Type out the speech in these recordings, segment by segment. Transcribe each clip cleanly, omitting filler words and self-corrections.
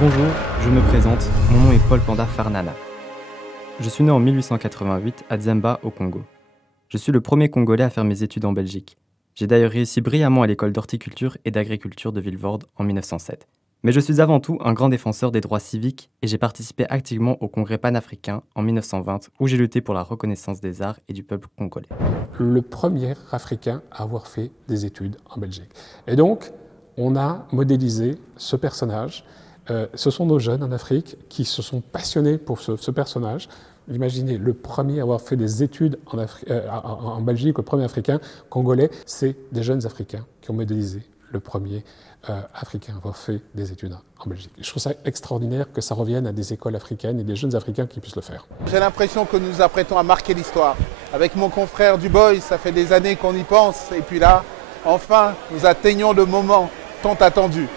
Bonjour, je me présente, mon nom est Paul Panda Farnana. Je suis né en 1888 à Dzemba, au Congo. Je suis le premier Congolais à faire mes études en Belgique. J'ai d'ailleurs réussi brillamment à l'école d'horticulture et d'agriculture de Vilvoorde en 1907. Mais je suis avant tout un grand défenseur des droits civiques et j'ai participé activement au Congrès panafricain en 1920 où j'ai lutté pour la reconnaissance des arts et du peuple congolais. Le premier Africain à avoir fait des études en Belgique. Et donc, on a modélisé ce personnage. Ce sont nos jeunes en Afrique qui se sont passionnés pour ce personnage. Imaginez, le premier à avoir fait des études en Belgique, le premier Africain congolais, c'est des jeunes Africains qui ont modélisé le premier Africain à avoir fait des études en Belgique. Je trouve ça extraordinaire que ça revienne à des écoles africaines et des jeunes Africains qui puissent le faire. J'ai l'impression que nous nous apprêtons à marquer l'histoire. Avec mon confrère Dubois, ça fait des années qu'on y pense. Et puis là, enfin, nous atteignons le moment tant attendu.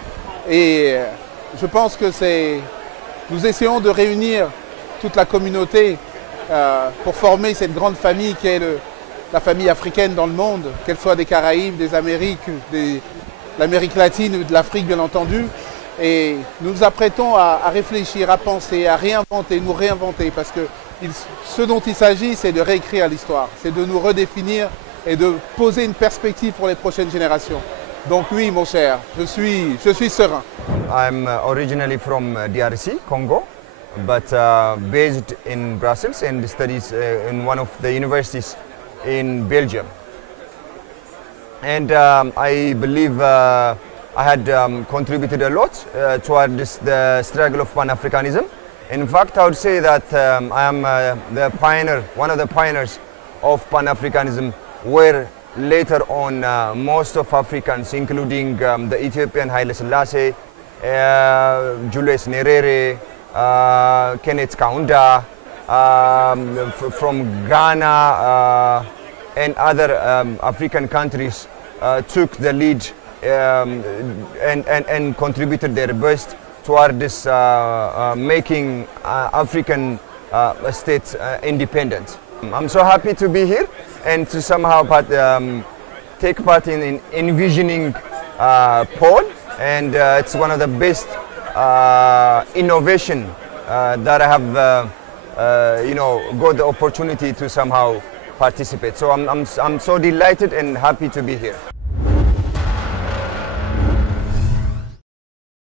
Et je pense que nous essayons de réunir toute la communauté pour former cette grande famille qui est la famille africaine dans le monde, qu'elle soit des Caraïbes, des Amériques, de l'Amérique latine ou de l'Afrique bien entendu. Et nous nous apprêtons à réfléchir, à penser, à réinventer, nous réinventer, parce que ce dont il s'agit, c'est de réécrire l'histoire, c'est de nous redéfinir et de poser une perspective pour les prochaines générations. Donc oui, mon cher, je suis serein. I'm originally from DRC, Congo, but based in Brussels and studies in one of the universities in Belgium. And I believe I had contributed a lot towards the struggle of Pan-Africanism. In fact, I would say that I am the pioneer, one of the pioneers of Pan-Africanism, where later on most of Africans, including the Ethiopian Haile Selassie, Julius Nyerere, Kenneth Kaunda, from Ghana and other African countries took the lead and contributed their best toward this making African states independent. I'm so happy to be here and to somehow take part in envisioning Paul, and it's one of the best innovation that I have got the opportunity to somehow participate. So I'm so delighted and happy to be here.